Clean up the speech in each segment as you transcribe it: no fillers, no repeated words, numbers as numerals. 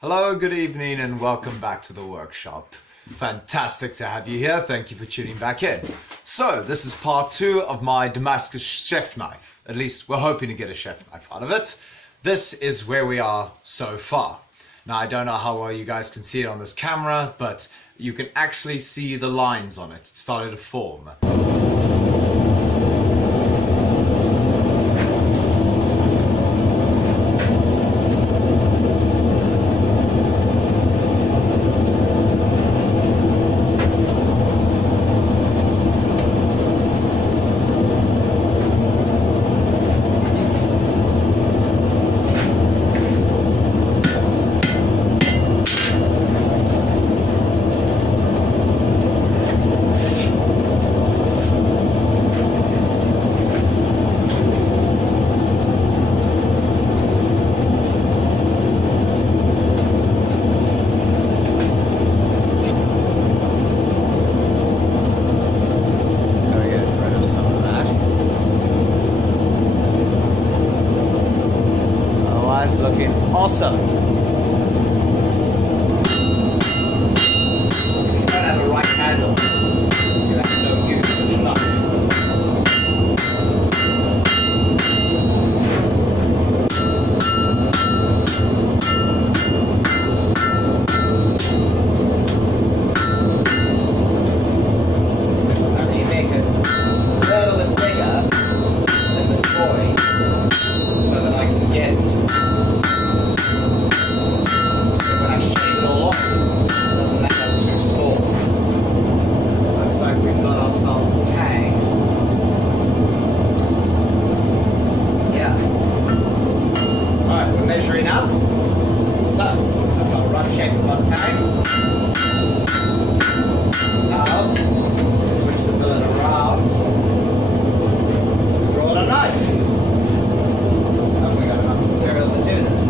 Hello, good evening, and welcome back to the workshop. Fantastic to have you here. Thank you for tuning back in. So, this is part 2 of my Damascus chef knife. At least we're hoping to get a chef knife out of it. This is where we are so far. Now, I don't know how well you guys can see it on this camera, but you can actually see the lines on it. It started to form. Looking awesome. You don't have a right handle. You have to use the knife. How do you make it a little bit bigger than the toy so that I can get measuring up. So, that's our rough shape of our tag. Now, switch the billet around. Draw a knife. Have we got enough material to do this?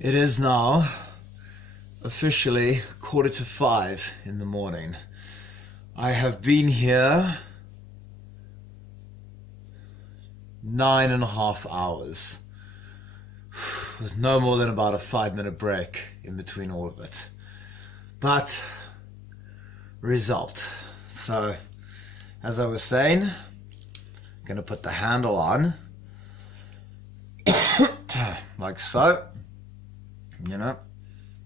It is now officially 4:45 in the morning. I have been here 9.5 hours with no more than about a 5-minute break in between all of it. But result. So as I was saying, I'm gonna put the handle on like so, you know,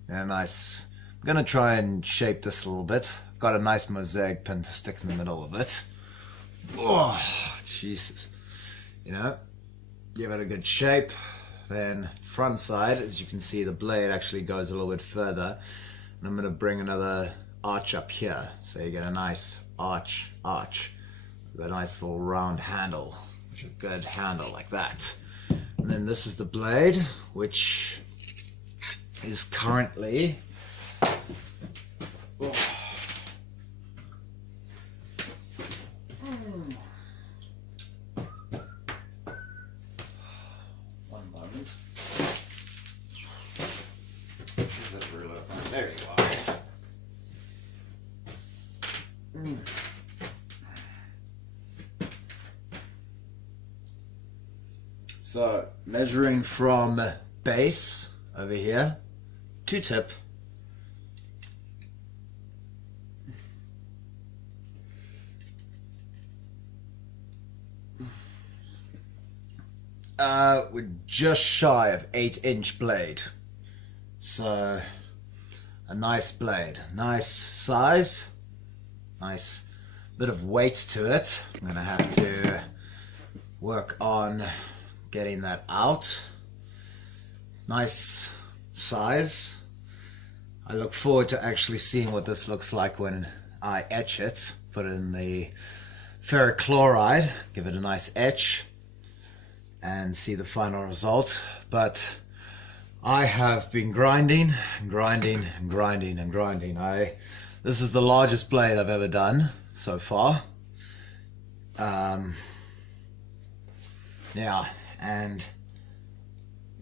and nice. I'm gonna try and shape this a little bit. I've got a nice mosaic pin to stick in the middle of it. Oh, Jesus. You know, give it a good shape. Then front side, as you can see, the blade actually goes a little bit further. And I'm gonna bring another arch up here. So you get a nice arch with a nice little round handle, a good handle like that. And then this is the blade, which is currently one moment. Where's that ruler? There you are. So measuring from base over here to tip, we're just shy of 8-inch blade. So a nice blade, nice size, nice bit of weight to it. I'm gonna have to work on getting that out. Nice size. I look forward to actually seeing what this looks like when I etch it. Put it in the ferric chloride, give it a nice etch, and see the final result. But I have been grinding and grinding and grinding and grinding. This is the largest blade I've ever done so far. Yeah, and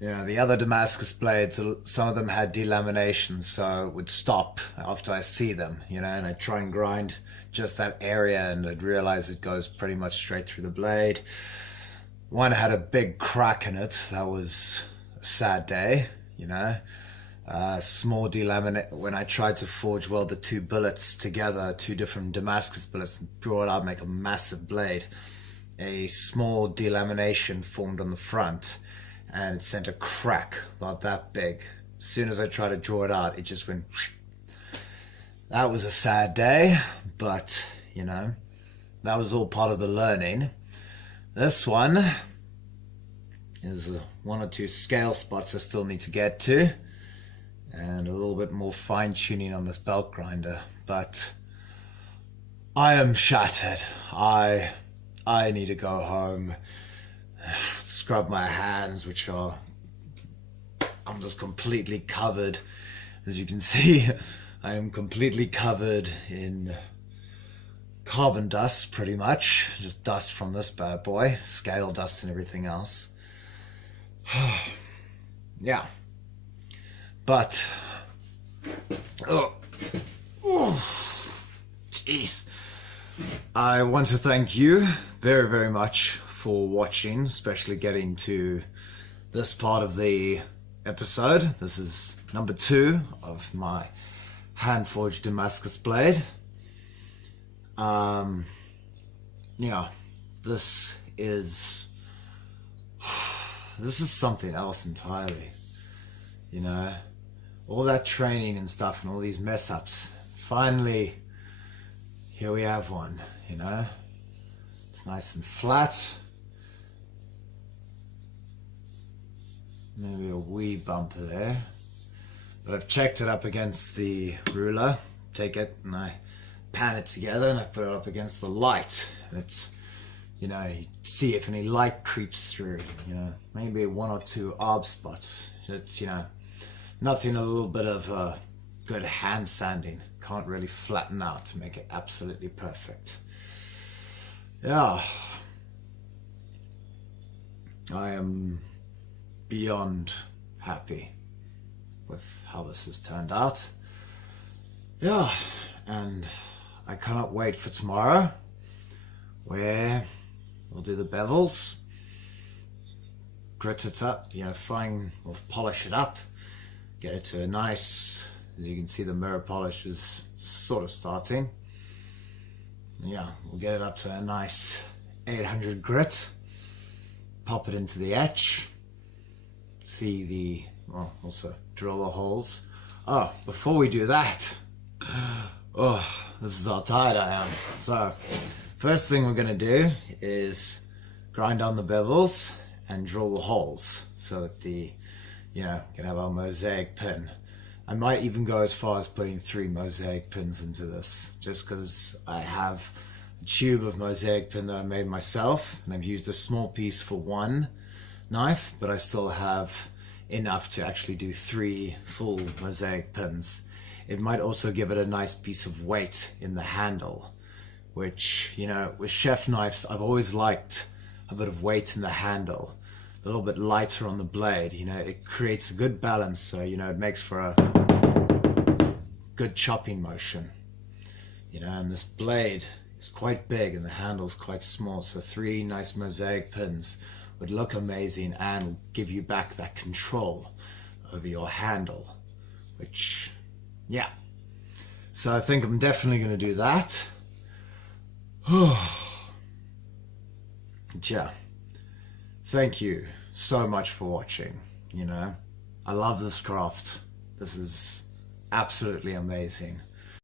you know, the other Damascus blades, some of them had delaminations, so it would stop after I see them, you know, and I'd try and grind just that area and I'd realize it goes pretty much straight through the blade. One had a big crack in it. That was a sad day, you know. Small delaminate. When I tried to forge weld the two bullets together, two different Damascus bullets, draw it out, make a massive blade, a small delamination formed on the front and it sent a crack about that big. As soon as I tried to draw it out, it just went. That was a sad day, but you know, that was all part of the learning. This one is one or two scale spots I still need to get to, and a little bit more fine tuning on this belt grinder, but I am shattered. I need to go home, scrub my hands, which are, I'm just completely covered. As you can see, I am completely covered in carbon dust, pretty much. Just dust from this bad boy, scale dust and everything else. Yeah. But, oh, jeez. I want to thank you very, very much for watching, especially getting to this part of the episode. This is number 2 of my hand-forged Damascus blade. Yeah, this is something else entirely, you know. All that training and stuff and all these mess ups, finally here we have one, you know. It's nice and flat, maybe a wee bump there, but I've checked it up against the ruler. Take it and I pan it together and I put it up against the light, and it's, you know, you see if any light creeps through, you know, maybe 1 or 2 arb spots. It's, you know, nothing, a little bit of good hand sanding can't really flatten out to make it absolutely perfect. Yeah, I am beyond happy. with how this has turned out. Yeah, and I cannot wait for tomorrow, where we'll do the bevels, grit it up, we'll polish it up, get it to a nice, as you can see the mirror polish is sort of starting. Yeah, we'll get it up to a nice 800 grit, pop it into the etch, also drill the holes. Oh, before we do that, this is how tired I am. So, first thing we're going to do is grind down the bevels and drill the holes so that can have our mosaic pin. I might even go as far as putting 3 mosaic pins into this, just because I have a tube of mosaic pin that I made myself, and I've used a small piece for 1 knife, but I still have enough to actually do 3 full mosaic pins. It might also give it a nice piece of weight in the handle, which, with chef knives, I've always liked a bit of weight in the handle, a little bit lighter on the blade. It creates a good balance, so it makes for a good chopping motion. And this blade is quite big and the handle's quite small, so 3 nice mosaic pins would look amazing and give you back that control over your handle, which, yeah. So I think I'm definitely going to do that. Yeah. Thank you so much for watching. I love this craft. This is absolutely amazing.